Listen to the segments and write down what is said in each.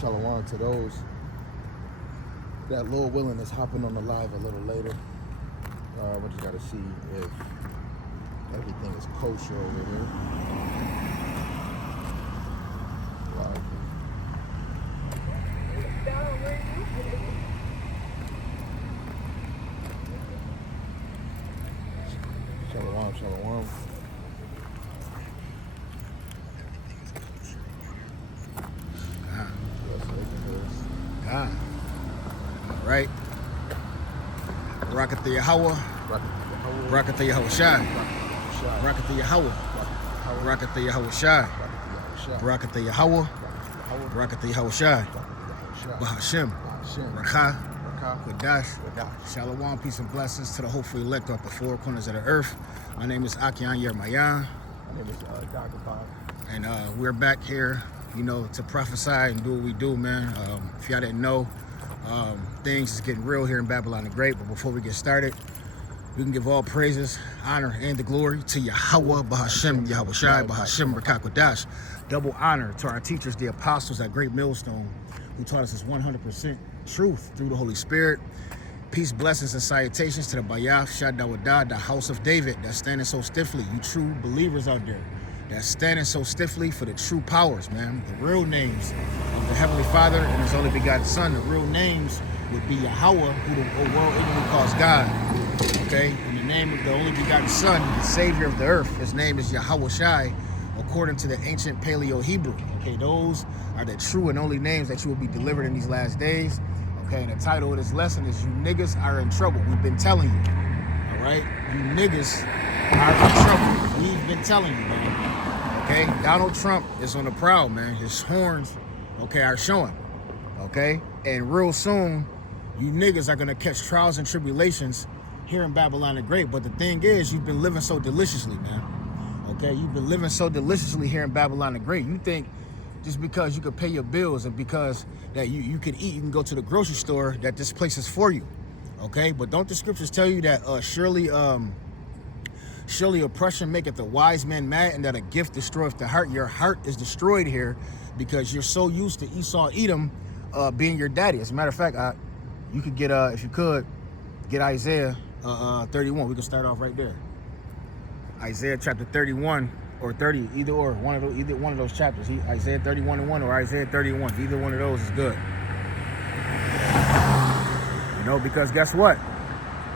Shalom to those that Lord willing is hopping on the live a little later. We just got to see if everything is kosher over here. Wow. Shalom, shalom. All right. Rocket the Yahweh. Rocket the Yahweh Shai. Rocket the Yahweh. Rocket the Yahweh Shai. Rocket the Yahweh. Rocket the Yahweh Shai. Bahashem. Rakha. Kadash. Shalom, peace and blessings to the hopeful elect off the four corners of the earth. My name is Akian Yermayan. My name is Dagapon. And we're back here, you know, to prophesy and do what we do, man. If y'all didn't know, things is getting real here in Babylon the Great. But before we get started, we can give all praises, honor, and the glory to Yahweh, Bahashem, Yahweh Shai, Bahashem, Rakakadash. Double honor to our teachers, the apostles at Great Millstone, who taught us this 100% truth through the Holy Spirit. Peace, blessings, and salutations to the Bayaf, Shadawadah, the house of David, that's standing so stiffly. You true believers out there that's standing so stiffly for the true powers, man. The real names of the Heavenly Father and His only begotten Son. The real names would be Yahweh, who the world ignorantly calls God. Okay? In the name of the only begotten Son, the Savior of the earth, His name is Yahweh Shai, according to the ancient Paleo-Hebrew. Okay, those are the true and only names that you will be delivered in these last days. Okay, and the title of this lesson is You Niggas Are in Trouble. We've been telling you. All right? You niggas are in trouble. We've been telling you, man. Okay? Donald Trump is on the prowl, man. His horns, okay, are showing. Okay? And real soon, you niggas are going to catch trials and tribulations here in Babylon the Great. But the thing is, you've been living so deliciously, man. Okay? You've been living so deliciously here in Babylon the Great. You think just because you could pay your bills and because that you can eat, you can go to the grocery store, that this place is for you. Okay? But don't the scriptures tell you that surely oppression maketh the wise man mad, and that a gift destroyeth the heart? Your heart is destroyed here because you're so used to Esau Edom being your daddy. As a matter of fact, you could get, if you could, get Isaiah 31. We can start off right there. Isaiah chapter 31 or 30, either one of those chapters. Isaiah 31:1 or Isaiah 31. Either one of those is good. You know, because guess what?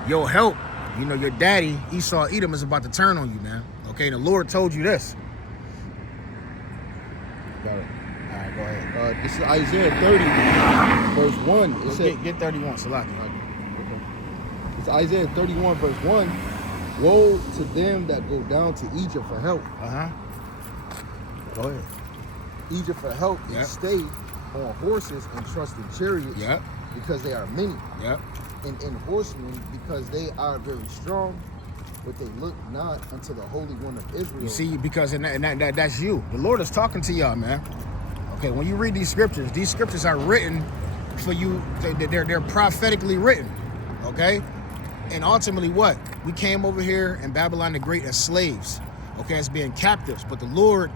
Your help, you know, your daddy, Esau Edom, is about to turn on you, man. Okay, the Lord told you this. Got it. All right, go ahead. This is Isaiah 30, verse 1. It said, Get 31, Salaki. Okay. It's Isaiah 31, verse 1. Woe to them that go down to Egypt for help. Go ahead. Egypt for help and stay on horses and trust in chariots because they are many. And in horsemen because they are very strong, but they look not unto the Holy One of Israel. You see, because that's you. The Lord is talking to y'all, man. Okay, when you read these scriptures are written for you. They're prophetically written. Okay? And ultimately what? We came over here in Babylon the Great as slaves, okay, as being captives. But the Lord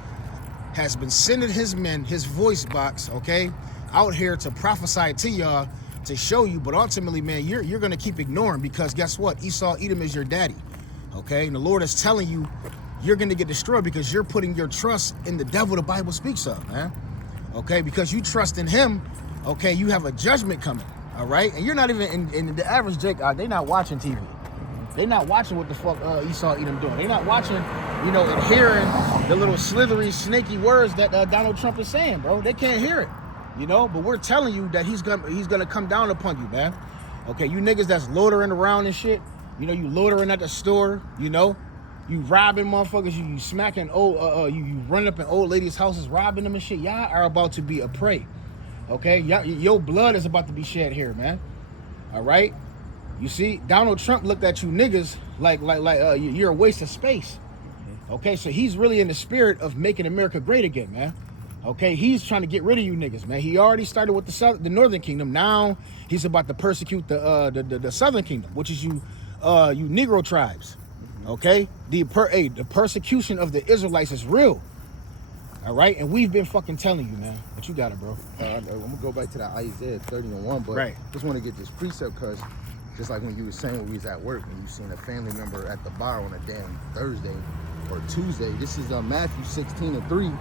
has been sending his men, his voice box, okay, out here to prophesy to y'all, to show you. But ultimately, man, you're going to keep ignoring, because guess what? Esau Edom is your daddy, okay? And the Lord is telling you you're going to get destroyed because you're putting your trust in the devil the Bible speaks of, man, okay? Because you trust in him, okay, you have a judgment coming. All right, and you're not even in the average Jake. They not watching TV. They not watching what the fuck Esau Edom doing. They not watching, you know, and hearing the little slithery, snaky words that Donald Trump is saying, bro. They can't hear it, you know. But we're telling you that he's gonna come down upon you, man. Okay, you niggas that's loitering around and shit. You know, you loitering at the store. You know, you robbing motherfuckers. You smacking old. You running up in old ladies' houses, robbing them and shit. Y'all are about to be a prey. Okay, your blood is about to be shed here, man. All right, you see, Donald Trump looked at you niggas like you're a waste of space. Okay, so he's really in the spirit of making America great again, man. Okay, he's trying to get rid of you niggas, man. He already started with the Northern Kingdom. Now he's about to persecute the Southern Kingdom, which is you Negro tribes. Okay, the persecution of the Israelites is real. All right, and we've been fucking telling you, man. But you got it, bro. I'm gonna go back to that Isaiah 30:1, but just want to get this precept because just like when you were saying when we was at work and you seen a family member at the bar on a damn Thursday or Tuesday. This is Matthew 16:3.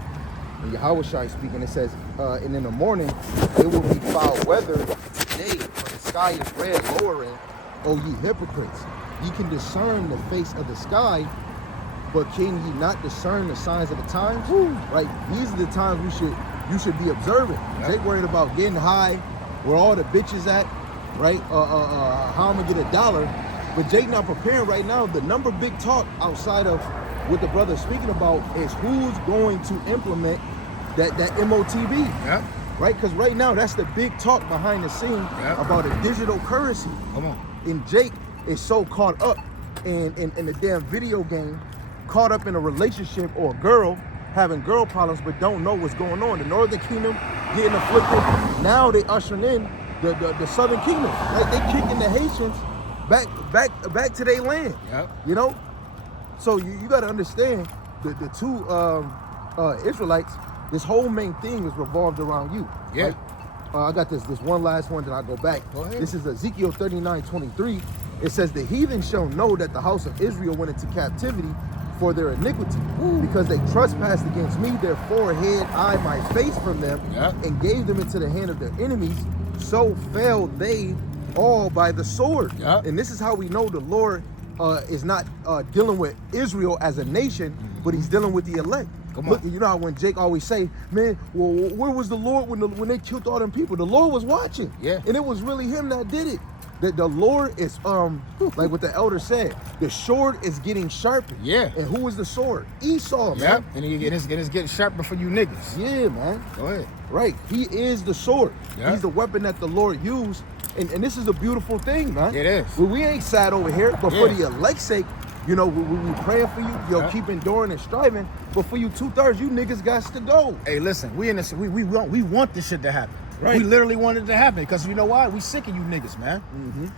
And Yahweh Shai speaking, it says, and in the morning it will be foul weather today, for the sky is red lowering, O ye hypocrites. Ye can discern the face of the sky, but can ye not discern the signs of the times? Right? These are the times you should be observing. Jake worried about getting high, where all the bitches at, right? How I'm gonna get $1. But Jake not preparing right now. The number big talk outside of what the brother's speaking about is who's going to implement that MOTB. Yeah. Right? Because right now that's the big talk behind the scene about a digital currency. Come on. And Jake is so caught up in the damn video game, caught up in a relationship or a girl having girl problems but don't know what's going on. The Northern Kingdom getting afflicted. Now they ushering in the Southern Kingdom. Like they kicking the Haitians back to their land. Yep. You know? So you got to understand the two Israelites, this whole main thing is revolved around you. Yeah. Right? I got this one last one that I'll go back. Go ahead. This is Ezekiel 39:23. It says, the heathen shall know that the house of Israel went into captivity for their iniquity, because they trespassed against me, therefore hid I my face from them, and gave them into the hand of their enemies. So fell they all by the sword. And this is how we know the Lord is not dealing with Israel as a nation, but he's dealing with the elect. Look, you know how when Jake always say, man, well, where was the Lord when they killed all them people? The Lord was watching. Yeah. And it was really him that did it. The Lord is, like what the elder said, the sword is getting sharper. Yeah. And who is the sword? Esau, man. And it's getting sharper for you niggas. Yeah, man. Go ahead. Right. He is the sword. He's the weapon that the Lord used. And this is a beautiful thing, man. It is. Well, we ain't sad over here, but for the elect's sake, you know, we praying for you. Yo, keep enduring and striving. But for you 2/3, you niggas got to go. Hey, listen, we want this shit to happen. Right. We literally want it to happen because you know why? We sick of you niggas, man.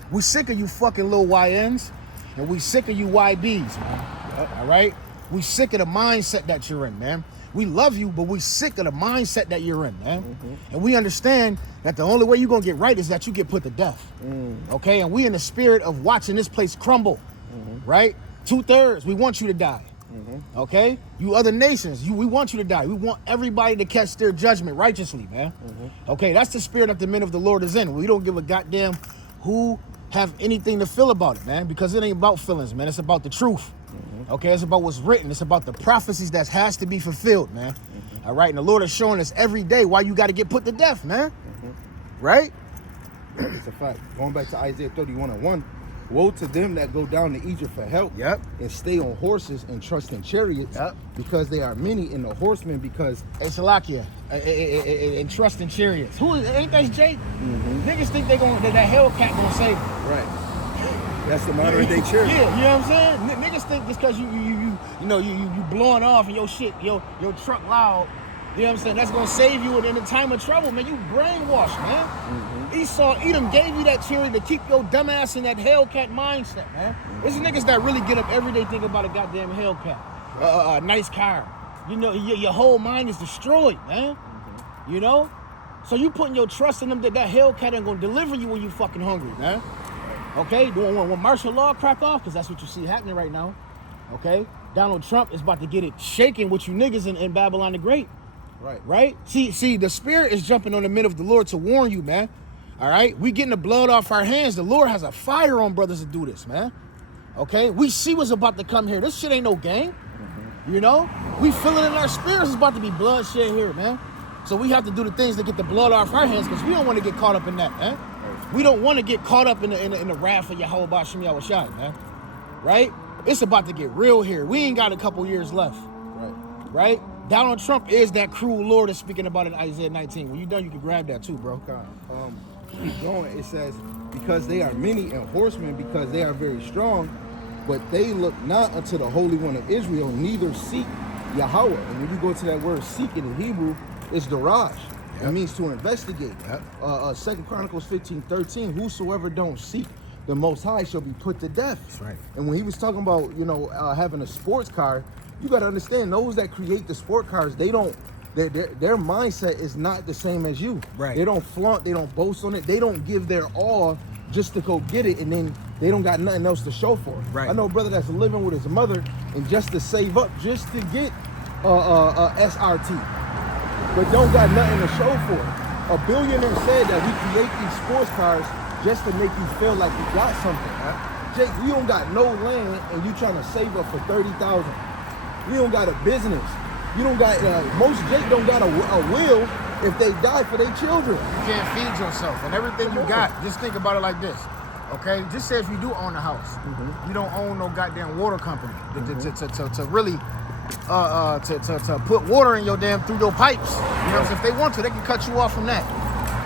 We sick of you fucking little YNs, and we sick of you YBs, man. All right? We sick of the mindset that you're in, man. We love you, but we sick of the mindset that you're in, man. And we understand that the only way you're going to get right is that you get put to death. Okay? And we in the spirit of watching this place crumble, right? 2/3, we want you to die. Okay? You other nations, we want you to die. We want everybody to catch their judgment righteously, man. Okay? That's the spirit that the men of the Lord is in. We don't give a goddamn who have anything to feel about it, man, because it ain't about feelings, man. It's about the truth. Okay? It's about what's written. It's about the prophecies that has to be fulfilled, man. All right? And the Lord is showing us every day why you got to get put to death, man. Right? It's a fact. Going back to Isaiah 31:1. Woe to them that go down to Egypt for help, and stay on horses and trust in chariots, because they are many in the horsemen, because... Hey, Salakia, and trust in chariots. Ain't that Jake? Niggas think that Hellcat gonna save them. Right. That's the modern day chariot. Yeah, you know what I'm saying? Niggas think just because you blowing off and your shit, your truck loud, you know what I'm saying? That's gonna save you in the time of trouble, man. You brainwashed, man. Esau, Edom gave you that chariot to keep your dumb ass in that Hellcat mindset, man. There's niggas that really get up every day thinking about a goddamn Hellcat, a nice car. You know, your whole mind is destroyed, man. You know? So you putting your trust in them that Hellcat ain't gonna deliver you when you fucking hungry, man. Okay? When martial law crack off, because that's what you see happening right now, okay? Donald Trump is about to get it shaking with you niggas in Babylon the Great. Right? See, the spirit is jumping on the men of the Lord to warn you, man. All right? We getting the blood off our hands. The Lord has a fire on brothers to do this, man. Okay? We see what's about to come here. This shit ain't no game. You know? We feel it in our spirits. It's about to be bloodshed here, man. So we have to do the things to get the blood off our hands because we don't want to get caught up in that, man. We don't want to get caught up in the wrath of Yahweh Ba'Shem Yahushai, man. Right? It's about to get real here. We ain't got a couple years left. Right? Donald Trump is that cruel Lord that's speaking about in Isaiah 19. When you're done, you can grab that too, bro. Keep going. It says, because they are many and horsemen, because they are very strong, but they look not unto the Holy One of Israel, neither seek Yahweh. And when you go to that word seek in Hebrew, it's daraj. It means to investigate. 2 Chronicles 15:13, whosoever don't seek the Most High shall be put to death. That's right. And when he was talking about, having a sports car, you got to understand, those that create the sport cars, they don't, their mindset is not the same as you. Right. They don't flaunt, they don't boast on it, they don't give their all just to go get it, and then they don't got nothing else to show for it. Right. I know a brother that's living with his mother, and just to save up, just to get SRT, but don't got nothing to show for it. A billionaire said that we create these sports cars just to make you feel like you got something. Jake, you don't got no land, and you trying to save up for 30,000. You don't got a business. You don't got, most Jake don't got a will if they die for their children. You can't feed yourself, and everything you got, just think about it like this, okay? Just say if you do own a house, you don't own no goddamn water company to really to put water in your through your pipes. You know, so if they want to, they can cut you off from that.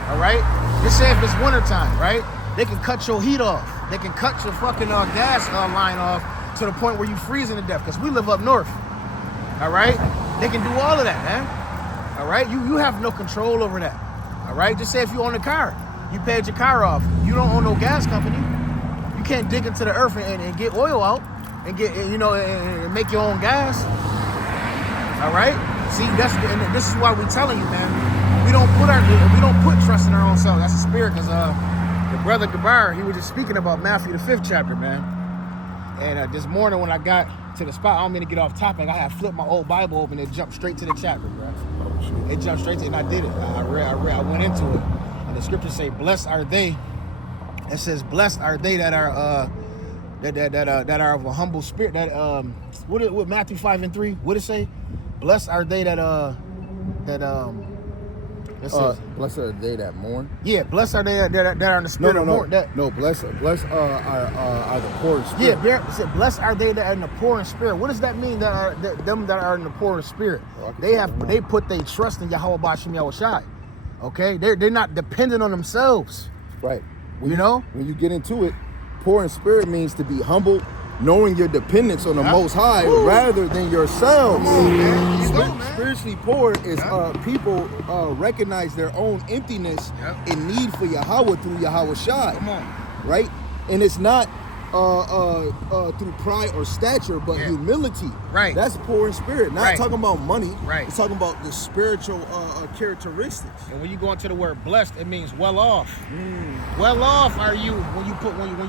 All right? Just say if it's wintertime, right? They can cut your heat off. They can cut your fucking gas line off to the point where you freezing to death, because we live up north. All right? They can do all of that, man. All right? You have no control over that. All right? Just say if you own a car, you paid your car off. You don't own no gas company. You can't dig into the earth and get oil out and get, you know, and make your own gas. All right? See, and this is why we're telling you, man. We don't put trust in our own self. That's the spirit, because the brother Gabar, he was just speaking about Matthew the 5th chapter, man. And this morning when I got to the spot, I don't mean to get off topic, I had flipped my old Bible open and it jumped straight to the chapter, bro. It jumped straight to it, and I did it. I went into it. And the scriptures say, blessed are they. It says, blessed are they that are that are of a humble spirit. That what Matthew 5:3, what it say? Blessed are they that blessed are they that mourn. Yeah, blessed are they that are in the spirit of mourn. No, blessed are the poor in spirit. Yeah, it said, blessed are they that are in the poor in spirit. What does that mean? Them that are in the poor in spirit. They put their trust in Yahweh B'Shem Yahushai. Okay, they're not dependent on themselves. Right. When you get into it, poor in spirit means to be humble, knowing your dependence on the Most High rather than yourselves. Spiritually poor is people recognize their own emptiness and need for Yahweh through Yahweh Shai. Right? And it's not through pride or stature, but humility. Right. That's poor in spirit. Not talking about money. Right. It's talking about the spiritual characteristics. And when you go into the word blessed, it means well off. Well off are you when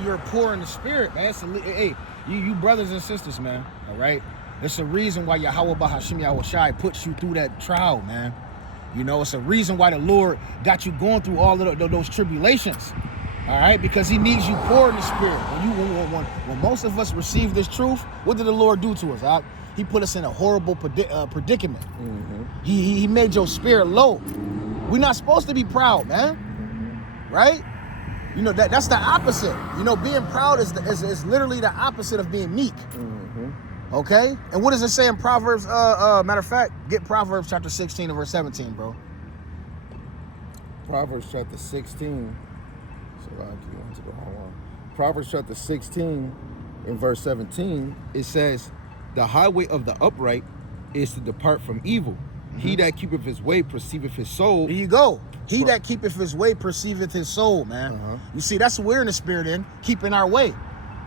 you're poor in the spirit, man. Hey, you brothers and sisters, man. All right. It's a reason why Yahweh B'Hashem Yahushai puts you through that trial, man. You know, it's a reason why the Lord got you going through all of those tribulations. All right, because he needs you poor in the spirit. When most of us receive this truth, what did the Lord do to us? He put us in a horrible predicament. He made your spirit low. We're not supposed to be proud, man. Right? You know, that's the opposite. You know, being proud is literally the opposite of being meek. Okay? And what does it say in Proverbs? Matter of fact, get Proverbs chapter 16 and verse 17, bro. Proverbs chapter 16. Proverbs chapter 16 in verse 17, it says, the highway of the upright is to depart from evil. He that keepeth his way perceiveth his soul. There you go. He that keepeth his way perceiveth his soul, man. You see, that's what we're in the spirit in, keeping our way.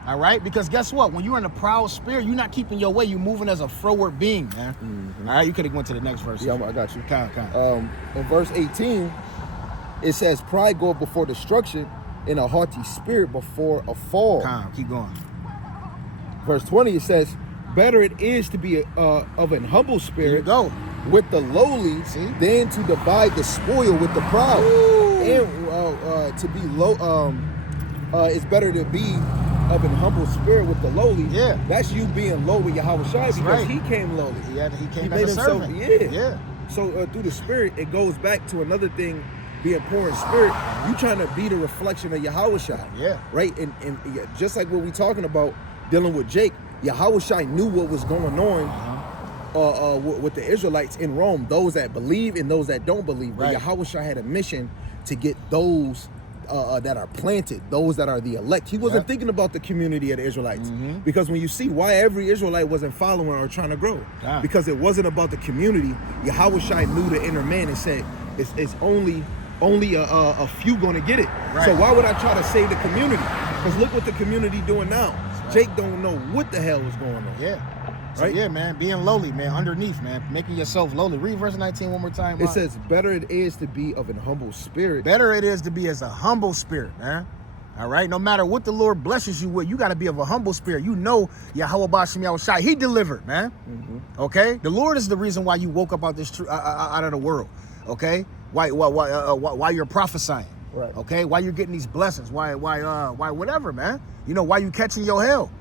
All right? Because guess what? When you're in a proud spirit, you're not keeping your way. You're moving as a froward being, man. All right? You could have went to the next verse. Yeah, I got you. Come. In verse 18, it says, pride goeth before destruction, and a haughty spirit before a fall. Keep going. Verse 20, it says, better it is to be of an humble spirit with the lowly than to divide the spoil with the proud. And to be low, it's better to be of an humble spirit with the lowly. Yeah. That's you being low with Yahweh Shai, because he came lowly. He came as a servant. So through the spirit, it goes back to another thing. Being poor in spirit, you trying to be the reflection of Yahweh Shai. Right? And just like what we talking about dealing with Jake, Yahweh Shai knew what was going on with the Israelites in Rome, those that believe and those that don't believe. But Yahweh Shai had a mission to get those that are planted, those that are the elect. He wasn't thinking about the community of the Israelites. Because when you see why every Israelite wasn't following or trying to grow, because it wasn't about the community. Yahweh Shai knew the inner man and said, it's only a few going to get it. So why would I try to save the community? Because look what the community doing now. Jake don't know what the hell is going on. So yeah, man, being lowly, man, underneath, man, making yourself lowly. Read verse 19 one more time. It says, better it is to be of an humble spirit. Better it is to be as a humble spirit, man. All right, no matter what the Lord blesses you with, you got to be of a humble spirit. You know, Yahweh Bashim Yahushai, he delivered, man. Okay, the Lord is the reason why you woke up out this out of the world. Okay, why you're prophesying. Right. Okay, why you're getting these blessings. Why whatever, man. You know, why you catching your hell.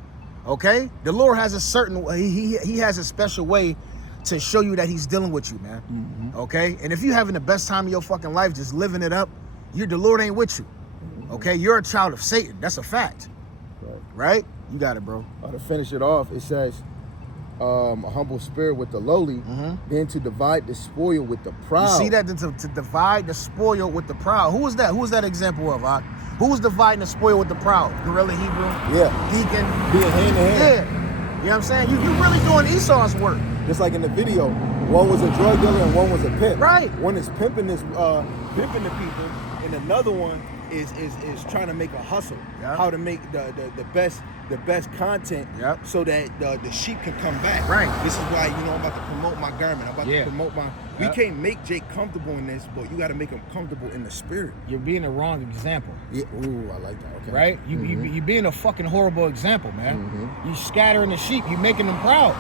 Okay, the Lord has a certain he has a special way to show you that he's dealing with you, man. Okay, and if you having the best time of your fucking life, just living it up, the Lord ain't with you. Okay, you're a child of Satan. That's a fact. Right? You got it, bro. To finish it off, it says, a humble spirit with the lowly, then to divide the spoil with the proud. You see that? To divide the spoil with the proud. Who was that? Who was that example of? Who was dividing the spoil with the proud? Gorilla Hebrew? Yeah. Deacon? Being hand to hand. Yeah. You know what I'm saying? You really doing Esau's work. Just like in the video, one was a drug dealer and one was a pimp. Right. One is pimping the people, and another one is trying to make a hustle. Yep. How to make the best content, so that the sheep can come back. Right. This is why, I'm about to promote my garment. I'm about to promote my. We can't make Jake comfortable in this, but you got to make him comfortable in the spirit. You're being a wrong example. Yeah. Ooh, I like that. Okay. Right? You being a fucking horrible example, man. You scattering the sheep. You making them proud.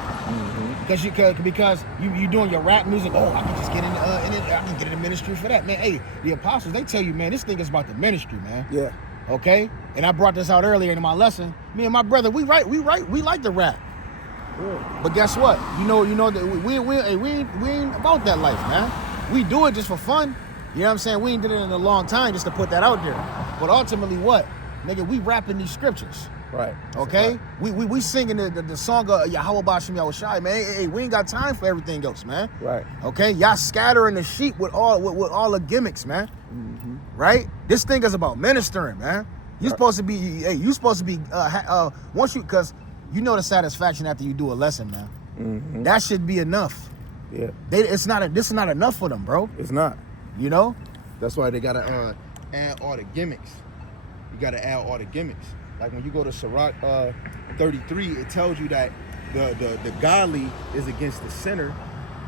Because you doing your rap music. Oh, I can just get in it. I can get in the ministry for that, man. Hey, the apostles, they tell you, man, this thing is about the ministry, man. Yeah. Okay, and I brought this out earlier in my lesson. Me and my brother, we like to rap. Yeah. But guess what? You know that we ain't about that life, man. We do it just for fun. You know what I'm saying? We ain't did it in a long time just to put that out there. But ultimately, what, nigga? We rapping these scriptures. Right. Okay. We singing the song of Yahweh Bashim Yahushai, man. Hey, we ain't got time for everything else, man. Right. Okay. Y'all scattering the sheep with all the gimmicks, man. Right? This thing is about ministering, man. You supposed to be, once you, because you know the satisfaction after you do a lesson, man. That should be enough. Yeah. This is not enough for them, bro. It's not. You know? That's why they gotta add all the gimmicks. You gotta add all the gimmicks. Like when you go to Sirach 33, it tells you that the godly is against the sinner.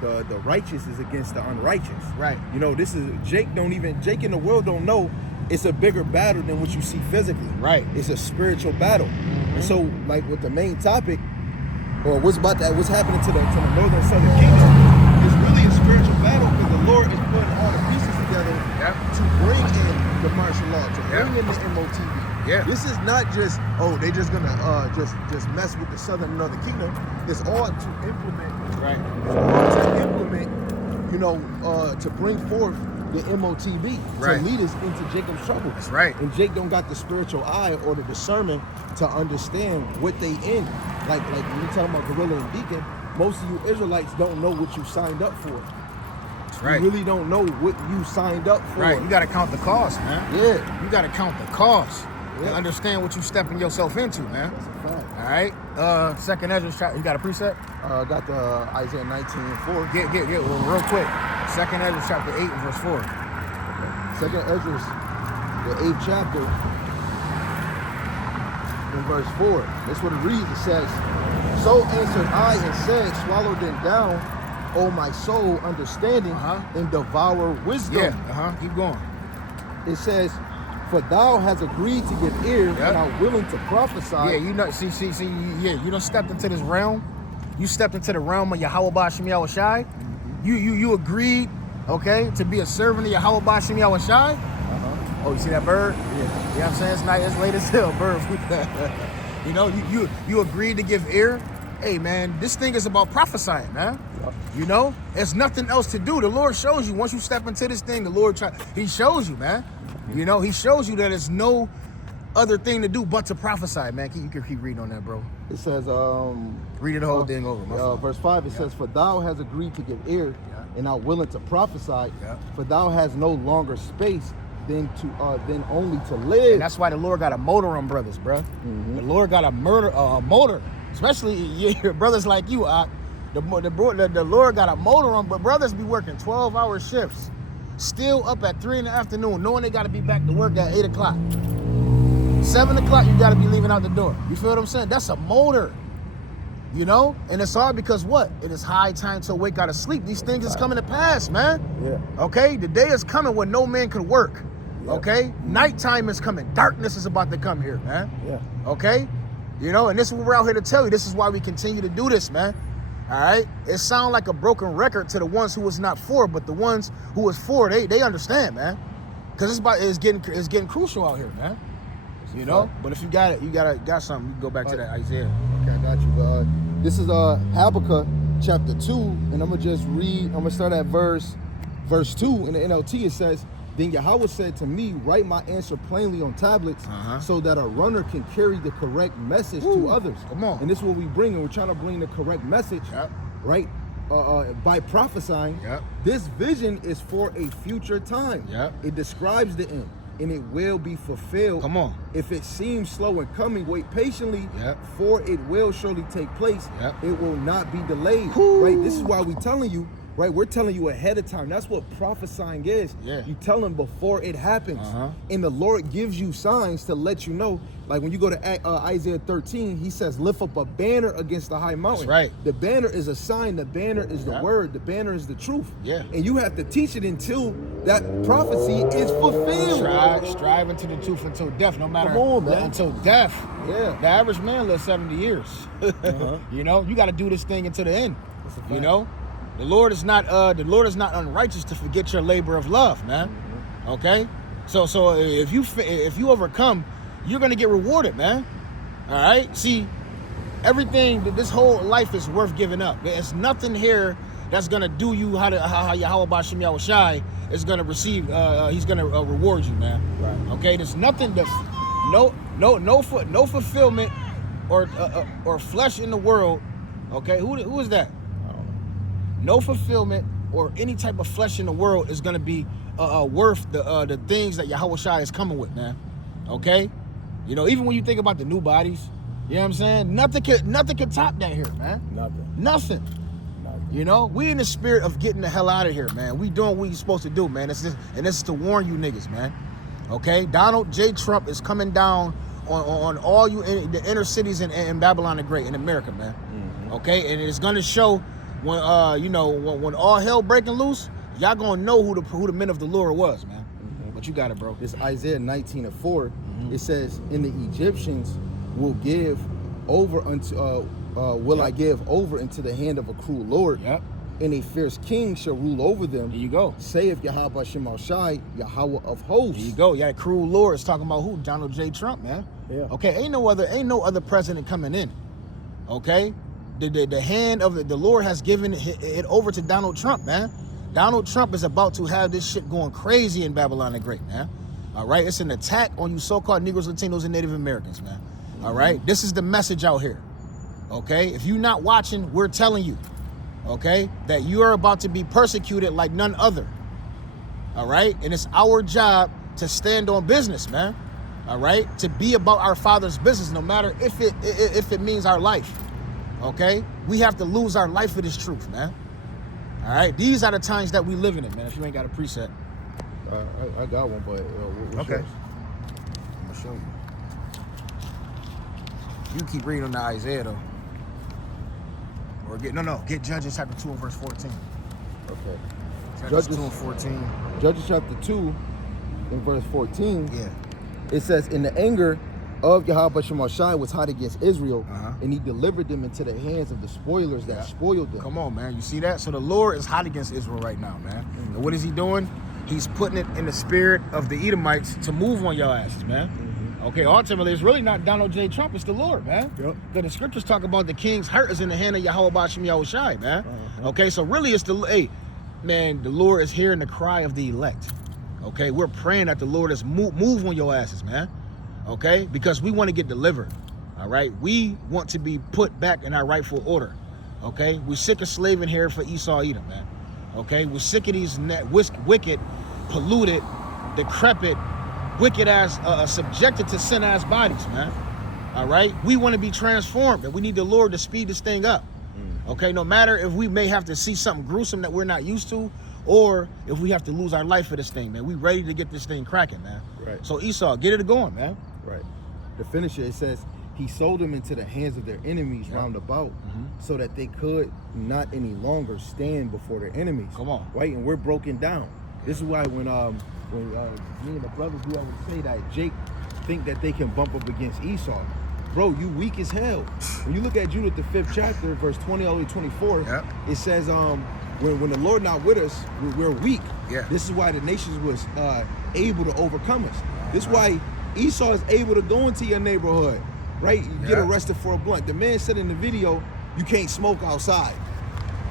The righteous is against the unrighteous. Right. This is Jake in the world don't know it's a bigger battle than what you see physically. Right. It's a spiritual battle. And so, like with the main topic, or what's happening to the northern southern kingdom, is really a spiritual battle because the Lord is putting all the pieces together to bring in the martial law, to bring in the MOTV. Yeah. This is not just, they just gonna just mess with the southern and northern kingdom. It's all to implement. Right. To implement, to bring forth the MOTV, right, to lead us into Jacob's trouble. That's right. And Jake don't got the spiritual eye or the discernment to understand what they in. Like when you talking about Gorilla and Deacon, most of you Israelites don't know what you signed up for. That's right. You really don't know what you signed up for. Right. You got to count the cost, man. Yeah. You got to count the cost. To understand what you stepping yourself into, man. That's a fact. All right. Second Ezra chapter. You got a preset? Got the Isaiah 19:4. Get real quick. Second Ezra chapter 8 and verse 4. Second Ezra, the 8th chapter, in verse 4. That's what it reads. It says, "So answered I and said, swallow them down, O my soul, understanding, and devour wisdom." Yeah. Keep going. It says, "For thou hast agreed to give ear, and art willing to prophesy." Yeah, see, you done stepped into this realm. You stepped into the realm of Yahweh Bashim Yahushai. You agreed, okay, to be a servant of Yahweh Bashim Yahushai. Oh, you see that bird? Yeah. You know what I'm saying? It's night, it's late as hell, bird. You agreed to give ear. Hey, man, this thing is about prophesying, man. There's nothing else to do. The Lord shows you. Once you step into this thing, the Lord He shows you, man. He shows you that there's no other thing to do but to prophesy, man. You can keep reading on that, bro. It says, read the whole thing over. Verse 5, it says, "For thou hast agreed to give ear, and art willing to prophesy, for thou hast no longer space than only to live." And that's why the Lord got a motor on brothers, bro. The Lord got a motor, especially your brothers like you, the Lord got a motor on, but brothers be working 12-hour shifts, still up at 3 in the afternoon, knowing they got to be back to work at 8 o'clock. 7 o'clock, you got to be leaving out the door. You feel what I'm saying? That's a motor. You know? And it's all because what? It is high time to wake out of sleep. These things is coming to pass, man. Yeah. Okay? The day is coming when no man can work. Yep. Okay? Nighttime is coming. Darkness is about to come here, man. Yeah. Okay? You know, and this is what we're out here to tell you. This is why we continue to do this, man. All right? It sounds like a broken record to the ones who was not for, but the ones who was for, they understand, man. Because it's getting crucial out here, man. You know? But if you got it, you got something, you can go back to that Isaiah. Okay, I got you. This is Habakkuk chapter 2, and I'm gonna just read. I'm gonna start at verse 2 in the NLT. It says, "Then Yahweh said to me, write my answer plainly on tablets, so that a runner can carry the correct message to others." Come on. And this is what we bring, and we're trying to bring the correct message, right? By prophesying. This vision is for a future time. It describes the end, and it will be fulfilled. Come on. If it seems slow in coming, wait patiently, for it will surely take place. It will not be delayed. Right? This is why we're telling you, right? We're telling you ahead of time. That's what prophesying is. You tell them before it happens. And the Lord gives you signs to let you know. Like when you go to Isaiah 13, he says, lift up a banner against the high mountain. That's right. The banner is a sign. The banner is the word. The banner is the truth. And you have to teach it until that prophecy is fulfilled. Strive into the truth until death, no matter. Come on, man. Until death. The average man lives 70 years. You know, you got to do this thing until the end. You know, the Lord is not unrighteous to forget your labor of love, man. Okay, so if you overcome, you're gonna get rewarded, man. All right. See, everything, this whole life is worth giving up. There's nothing here that's gonna do you how Yahweh B'Shem Yahushai is gonna receive. He's gonna reward you, man. Right. Okay. There's nothing that no fulfillment or flesh in the world. Okay. Who is that? No fulfillment or any type of flesh in the world is gonna be worth the things that Yahweh Shai is coming with, man. Okay. You know, even when you think about the new bodies, you know what I'm saying? Nothing can top that here, man. Nothing. You know, we in the spirit of getting the hell out of here, man. We doing what you're supposed to do, man. This is to warn you niggas, man. Okay, Donald J. Trump is coming down on all you in the inner cities in Babylon the Great in America, man. Okay, and it's gonna show when you know when all hell breaking loose, y'all gonna know who the men of the Lord was, man. But you got it, bro. This Isaiah 19:4. It says, "And the Egyptians will give over unto I give over into the hand of a cruel lord, and a fierce king shall rule over them." There you go. Saith Yahweh B'Shem Shai, Yahweh of hosts. There you go. Yeah, cruel lord is talking about who? Donald J. Trump, man. Okay, ain't no other president coming in. Okay, the hand of the Lord has given it over to Donald Trump, man. Donald Trump is about to have this shit going crazy in Babylon the Great, man. All right, it's an attack on you so-called Negroes, Latinos, and Native Americans, man. All right, this is the message out here. Okay, if you're not watching, we're telling you, okay, that you are about to be persecuted like none other. All right, and it's our job to stand on business, man. All right, to be about our Father's business, no matter if it means our life. Okay, we have to lose our life for this truth, man. All right, these are the times that we live in it, man. If you ain't got a preset. I got one, but okay. Yours? I'm gonna show you. You keep reading on the Isaiah though, or get Judges chapter 2 and verse 14. Okay. Judges 2 and 14. Judges chapter 2 and verse 14. Yeah. It says, "In the anger of Yahweh B'Shem Shai was hot against Israel, and he delivered them into the hands of the spoilers that spoiled them." Come on, man. You see that? So the Lord is hot against Israel right now, man. And what is he doing? He's putting it in the spirit of the Edomites to move on your asses, man. Okay, ultimately, it's really not Donald J. Trump, it's the Lord, man. Because the scriptures talk about the king's heart is in the hand of Yahweh B'Shem Yahushai, man. Okay, so really it's the Lord is hearing the cry of the elect. Okay, we're praying that the Lord is move on your asses, man. Okay, because we want to get delivered. All right, we want to be put back in our rightful order. Okay, we're sick of slaving here for Esau Edom, man. Okay, we're sick of these wicked, polluted, decrepit, wicked ass, subjected to sin ass bodies, man. All right, we want to be transformed, and we need the Lord to speed this thing up. Okay, no matter if we may have to see something gruesome that we're not used to, or if we have to lose our life for this thing, man. We ready to get this thing cracking, man. Right. So Esau, get it going, man. Right. To finish it, it says, he sold them into the hands of their enemies round about, so that they could not any longer stand before their enemies. Come on. Right? And we're broken down. This is why when me and the brothers who always say that Jake think that they can bump up against Esau, bro, you weak as hell. When you look at Judah, the 5th chapter, verse 20 all the way to 24, it says, when the Lord not with us, we're weak. This is why the nations was able to overcome us. This is why Esau is able to go into your neighborhood, right? You get arrested for a blunt. The man said in the video, you can't smoke outside.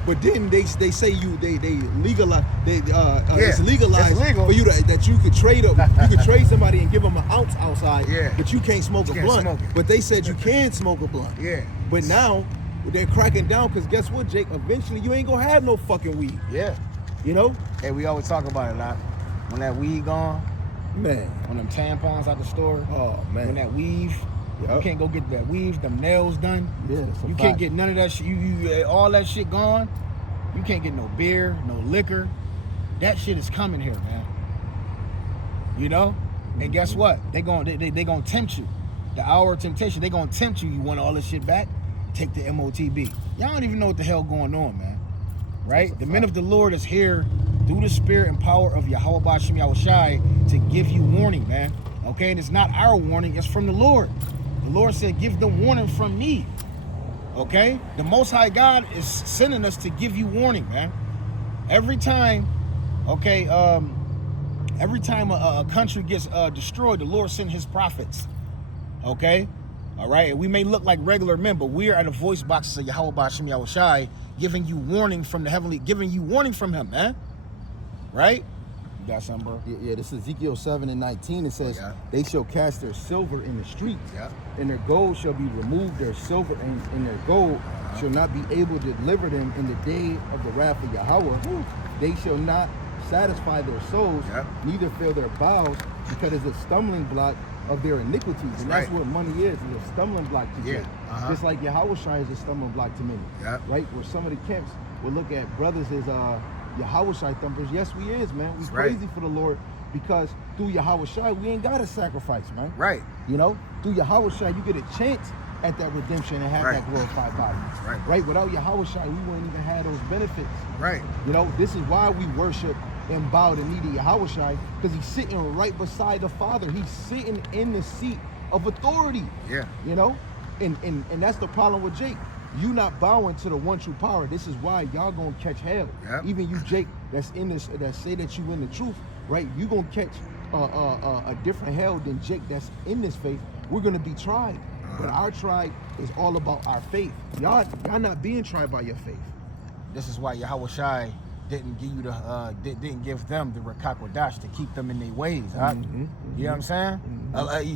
But then they say they legalize it's legalized for you that you could trade somebody and give them an ounce outside, but you can't smoke a blunt. But they said you can smoke a blunt. But now they're cracking down because guess what, Jake? Eventually you ain't gonna have no fucking weed. You know? Hey, we always talk about it a lot. When that weed gone, man. When them tampons out the store, oh man. When that weave. You can't go get that weave, them nails done. You fact. can't get none of that shit. You all that shit gone. You can't get no beer, no liquor. That shit is coming here, man. You know? And guess what? They gonna tempt you. The hour of temptation, they gonna tempt you. You want all this shit back? Take the MOTB. Y'all don't even know what the hell going on, man. Right? The men of the Lord is here through the spirit and power of Yahweh Ba'Shem Yahushai to give you warning, man. Okay? And it's not our warning, it's from the Lord. The Lord said, give them warning from me. Okay? The Most High God is sending us to give you warning, man. Every time, okay, every time a country gets destroyed, the Lord sends his prophets. Okay? All right? And we may look like regular men, but we are at the voice boxes of Yahweh Ba'Shem Yahushai, giving you warning from the heavenly, giving you warning from him, man. Right? You got something, bro? Yeah, this is Ezekiel 7:19. It says, they shall cast their silver in the streets, and their gold shall be removed. Their silver and their gold shall not be able to deliver them in the day of the wrath of Yahweh. They shall not satisfy their souls, neither fill their bowels, because it's a stumbling block of their iniquities. And that's what money is. It's a stumbling block to you. Just like Yahushua is a stumbling block to many. Right? Where some of the camps will look at brothers as Yahushua thumpers. Yes, we is, man. We crazy for the Lord because through Yahushua, we ain't got to sacrifice, man. Right. You know, through Yahushua, you get a chance at that redemption and have that glorified body. Right. Without Yahushua, we wouldn't even have those benefits. Right. You know, this is why we worship and bow the knee to Yahushua, because he's sitting right beside the Father. He's sitting in the seat of authority. You know, and that's the problem with Jake. You not bowing to the one true power. This is why y'all gonna catch hell. Even you, Jake, that's in this, that say that you in the truth, right? You gonna catch a different hell than Jake that's in this faith. We're gonna be tried, but our tribe is all about our faith. Y'all not being tried by your faith. This is why Yahushai didn't give you the didn't give them the Rakakwadash to keep them in their ways. You know what I'm saying?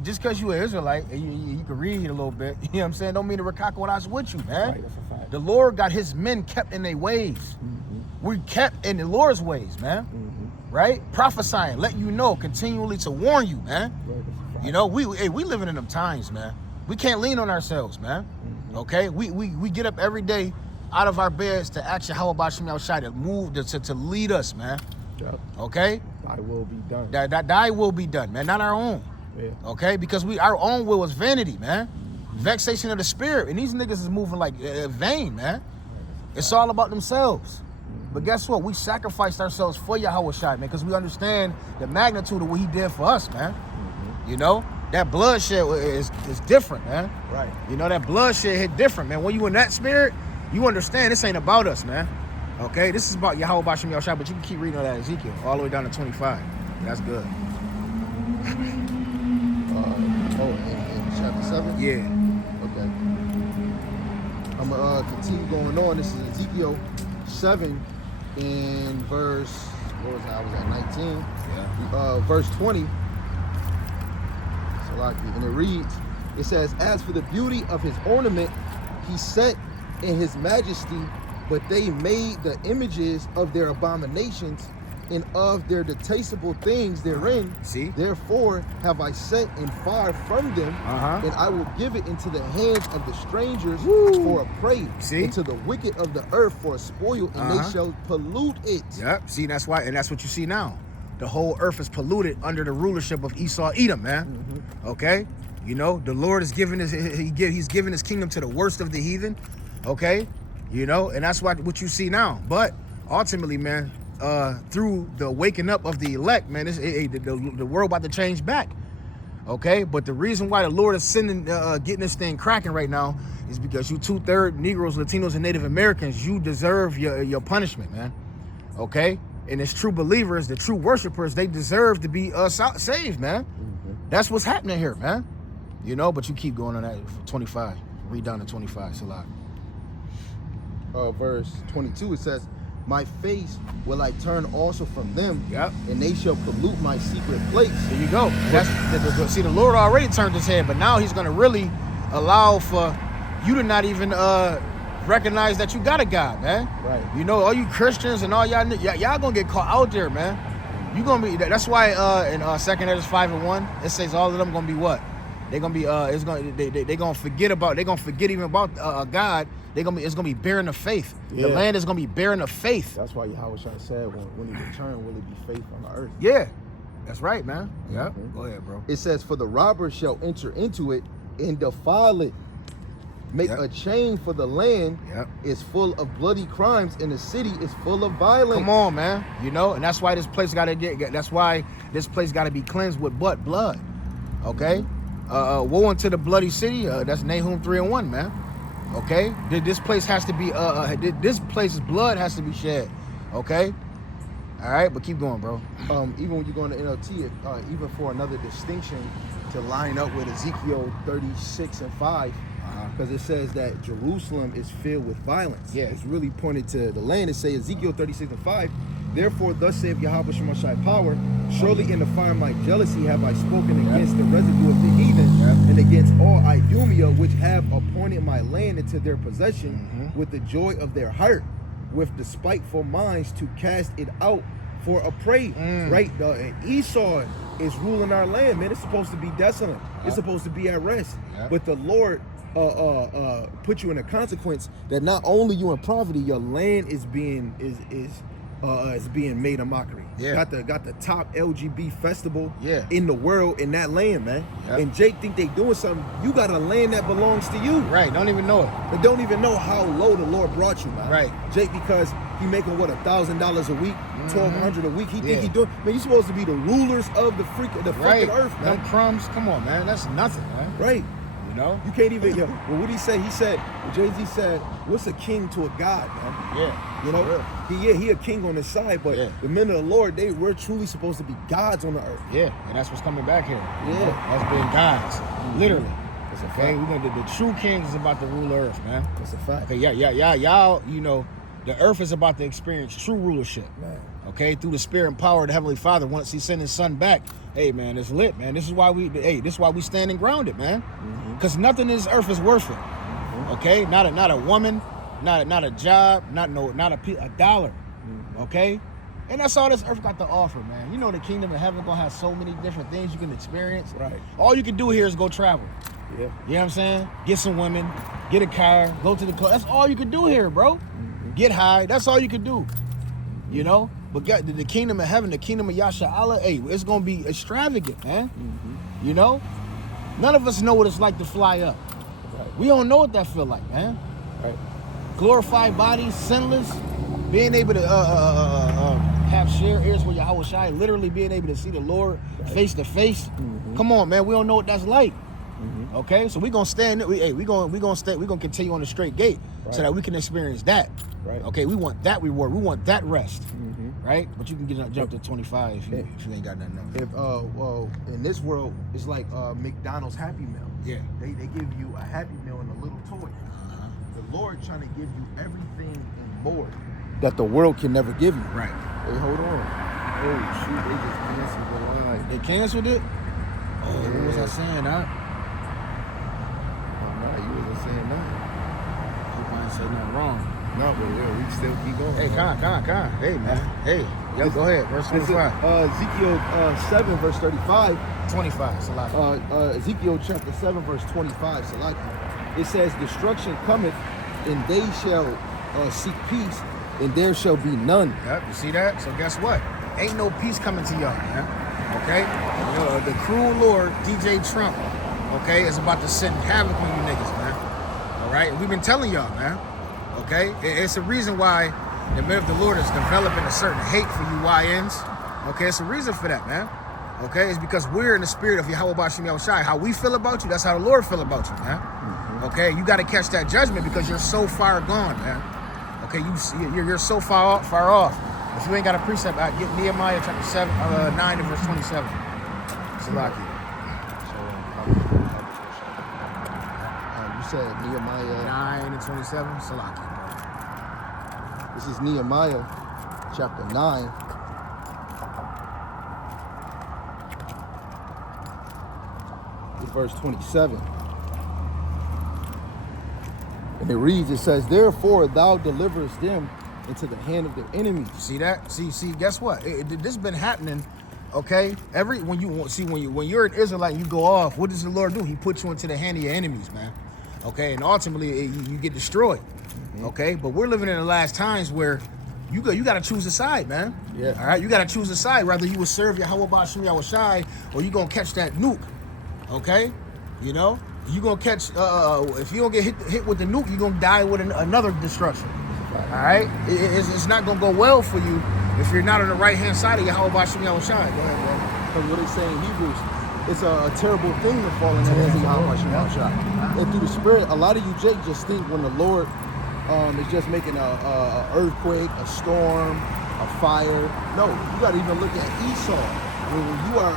Just because you an Israelite, you can read a little bit. You know what I'm saying? Don't mean the Rakakwadash with you, man. That's a fact. The Lord got his men kept in their ways. We kept in the Lord's ways, man. Right? Prophesying, letting you know, continually to warn you, man. You know, we living in them times, man. We can't lean on ourselves, man. Okay? We get up every day out of our beds to ask Yahweh Ba'Shem Yahushai to move, to lead us, man. Okay? Thy will be done. Thy will be done, man. Not our own. Okay? Because our own will is vanity, man. Vexation of the spirit. And these niggas is moving like vain, man. It's all about themselves. But guess what? We sacrificed ourselves for Yahushua, man, because we understand the magnitude of what he did for us, man. You know? That bloodshed is different, man. You know, that bloodshed hit different, man. When you in that spirit, you understand this ain't about us, man. Okay? This is about Yahweh Ba'Shem Yahushua, but you can keep reading all that Ezekiel all the way down to 25. That's good. In chapter 7? Yeah. Okay. I'm going to continue going on. This is Ezekiel 7 in verse, what was I was at 19? Verse 20. And it reads, it says, as for the beauty of his ornament, he set in his majesty, but they made the images of their abominations and of their detestable things therein. Therefore have I set and far from them, and I will give it into the hands of the strangers for a prey, and to the wicked of the earth for a spoil, and they shall pollute it. See, that's why, and that's what you see now. The whole earth is polluted under the rulership of Esau Edom, man. Okay? You know, the Lord is giving he's giving his kingdom to the worst of the heathen. Okay, you know, and that's what you see now. But ultimately, man, through the waking up of the elect, man, the world about to change back. Okay, but the reason why the Lord is sending, getting this thing cracking right now is because you 2/3 Negroes, Latinos, and Native Americans, you deserve your punishment, man. Okay, and it's true believers, the true worshipers, they deserve to be saved, man. That's what's happening here, man. You know, but you keep going on that for 25. Read down to 25, Salah. Verse 22, it says, my face will I turn also from them, and they shall pollute my secret place. There you go. See, the Lord already turned his head, but now he's going to really allow for you to not even recognize that you got a God, man. Right. You know, all you Christians and all y'all going to get caught out there, man. You going to be, that's why in 2 Edges 5:1, it says all of them going to be what? They're going to be, they're going to forget even about God. It's gonna be barren of faith. Yeah. The land is gonna be barren of faith. That's why Yahweh said, when he returns, will it be faith on the earth? Yeah, that's right, man. Yeah. Go ahead, bro. It says, for the robber shall enter into it and defile it. Make a chain, for the land is full of bloody crimes, and the city is full of violence. Come on, man. You know, and that's why this place gotta be cleansed with what? Blood. Okay? Woe unto the bloody city. That's Nahum 3:1, man. Okay, this place has to be this place's blood has to be shed. Okay, all right, but keep going, bro. Even when you go into NLT, even for another distinction to line up with Ezekiel 36:5, because it says that Jerusalem is filled with violence. Yeah, it's really pointed to the land. It says Ezekiel 36:5. Therefore, thus saith Yahweh Shemashai power, surely in the fire of my jealousy have I spoken against the residue of the heathen, and against all Idumea, which have appointed my land into their possession with the joy of their heart, with despiteful minds to cast it out for a prey. Right? Esau is ruling our land, man. It's supposed to be desolate. It's supposed to be at rest. But the Lord put you in a consequence that not only you in poverty, your land is being made a mockery. Got the top LGB festival in the world in that land, man. And Jake think they doing something. You got a land that belongs to you. Right. Don't even know it. They don't even know how low the Lord brought you, man. Right. Jake, because he making what, $1,000 a week, $1,200 a week. He think he doing. Man, you supposed to be the rulers of the freaking earth, man. Them crumbs. Come on, man. That's nothing, man. Right. You know? You can't even, well, what did he say? He said, Jay-Z said, what's a king to a god, man? Yeah. You know? He a king on his side, but the men of the Lord, we're truly supposed to be gods on the earth. Yeah, and that's what's coming back here. That's being gods. Literally. That's a fact. Okay, we're gonna the true kings is about to rule the earth, man. That's a fact. Okay, y'all, you know, the earth is about to experience true rulership. Man. Okay, through the spirit and power of the Heavenly Father, once he sent his son back. Hey, man, it's lit, man. This is why we standing grounded, man. Because nothing in this earth is worth it. Okay, not a woman, not a job, not a dollar. Okay, and that's all this earth got to offer, man. You know, the kingdom of heaven gonna have so many different things you can experience. Right. All you can do here is go travel. Yeah. You know what I'm saying? Get some women, get a car, go to the club. That's all you can do here, bro. Get high. That's all you can do. You know. But the kingdom of heaven, the kingdom of Yasha Allah, hey, it's gonna be extravagant, man. You know, none of us know what it's like to fly up. Right. We don't know what that feel like, man. Right. Glorified bodies, sinless, being able to have shared ears with Yahweh Shai, literally being able to see the Lord face to face. Come on, man, we don't know what that's like. Okay, so we gonna stand. We gonna continue on the straight gate so that we can experience that. Right. Okay, we want that reward. We want that rest. Right, but you can jump to 25 if you ain't got nothing else. Well, in this world, it's like McDonald's Happy Meal. Yeah, they give you a Happy Meal and a little toy. The Lord trying to give you everything and more that the world can never give you. Right. Hey, hold on. Oh shoot, they just canceled the line. They canceled it. Oh, what was I saying, huh? Oh, no, you wasn't saying nothing. I hope I ain't say nothing wrong. No, but we can still keep going. Hey, con. Hey, man. Hey, yo, go ahead. Verse 25. Ezekiel 7, verse 35. 25, Salaki. Ezekiel chapter 7, verse 25, Salaki. It says, destruction cometh, and they shall seek peace, and there shall be none. Yep, you see that? So guess what? Ain't no peace coming to y'all, man. Okay? The cruel Lord, DJ Trump, okay, is about to send havoc on you niggas, man. All right? We've been telling y'all, man. Okay? It's a reason why the men of the Lord is developing a certain hate for you YNs. Okay? It's a reason for that, man. Okay? It's because we're in the spirit of Yahweh Bashim Yahushai. How we feel about you, that's how the Lord feel about you, man. Okay? You got to catch that judgment because you're so far gone, man. Okay? You're so far off. If you ain't got a precept, get Nehemiah chapter 9 and verse 27. Salaki. You said Nehemiah 9 and 27. Salaki. This is Nehemiah chapter 9. Verse 27. And it reads, it says, therefore thou deliverest them into the hand of their enemies. See that? See, guess what? This has been happening, okay? When you're an Israelite and you go off, what does the Lord do? He puts you into the hand of your enemies, man. Okay, and ultimately you get destroyed. Okay, but we're living in the last times where you got to choose a side, man. Yeah. All right, you got to choose a side. Whether you will serve Yahweh Bashim Yahushai or you gonna catch that nuke. Okay, you know you gonna catch. If you don't get hit with the nuke, you gonna die with another destruction. All right, it's not gonna go well for you if you're not on the right hand side of Yahweh Bashim Yahushai. Go ahead, bro. Because what they say in Hebrews, it's a terrible thing to fall in the hands of Yahweh Bashim Yahushai. And through the Spirit, a lot of you Jake just think when the Lord is just making a earthquake, a storm, a fire. No, you got to even look at Esau. When you are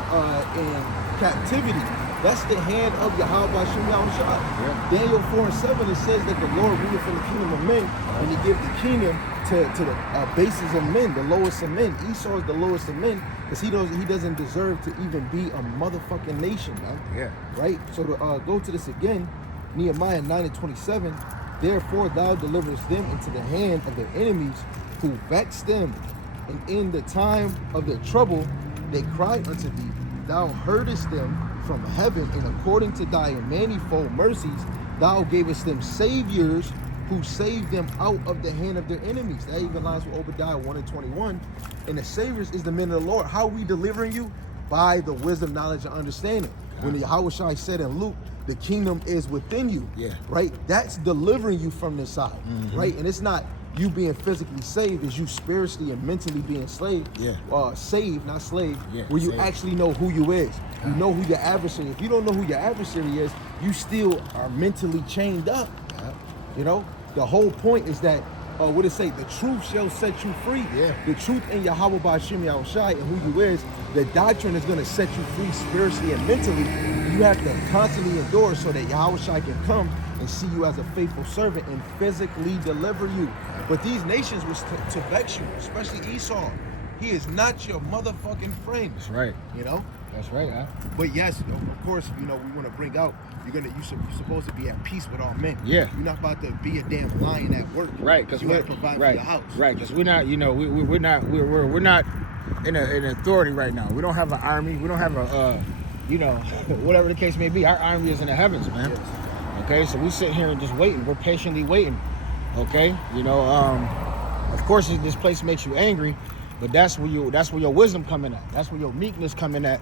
in captivity, that's the hand of Yahweh Bashim Yahushai. Yeah. Daniel 4:7, it says that the Lord ruleth in the kingdom of men, and he give the kingdom to the bases of men, the lowest of men. Esau is the lowest of men because he doesn't deserve to even be a motherfucking nation, man. Yeah. Right? So to go to this again, Nehemiah 9 and 27, therefore thou deliverest them into the hand of their enemies who vex them, and in the time of their trouble they cry unto thee. Thou heardest them from heaven, and according to thy manifold mercies, thou gavest them saviors who saved them out of the hand of their enemies. That even lines with Obadiah 1 and 21. And the saviors is the men of the Lord. How are we delivering you? By the wisdom, knowledge, and understanding. When the Yahushua said in Luke, the kingdom is within you. Yeah. Right? That's delivering you from this side. Right? And it's not you being physically saved, is you spiritually and mentally being saved. Yeah. Saved, not slave. Yeah. Where you actually know who you is. You know who your adversary is. If you don't know who your adversary is, you still are mentally chained up. You know? The whole point is that, what did it say? The truth shall set you free. Yeah. The truth in Yahweh Bashim Yahushai and who you is, the doctrine is going to set you free spiritually and mentally. You have to constantly endure so that Yahushai can come and see you as a faithful servant and physically deliver you. But these nations was to vex you, especially Esau. He is not your motherfucking friend. That's right. You know? That's right, huh? But yes, of course, you know, we want to bring out, you're supposed to be at peace with all men. Yeah. You're not about to be a damn lion at work. Right, because you got to provide for your house. Right, because we're not, you know, we're not in authority right now. We don't have an army. We don't have a, you know, whatever the case may be. Our army is in the heavens, man. Yes. Okay, so we sit here and just waiting. We're patiently waiting. Okay, you know, of course, this place makes you angry. But that's where your wisdom coming at. That's where your meekness coming at.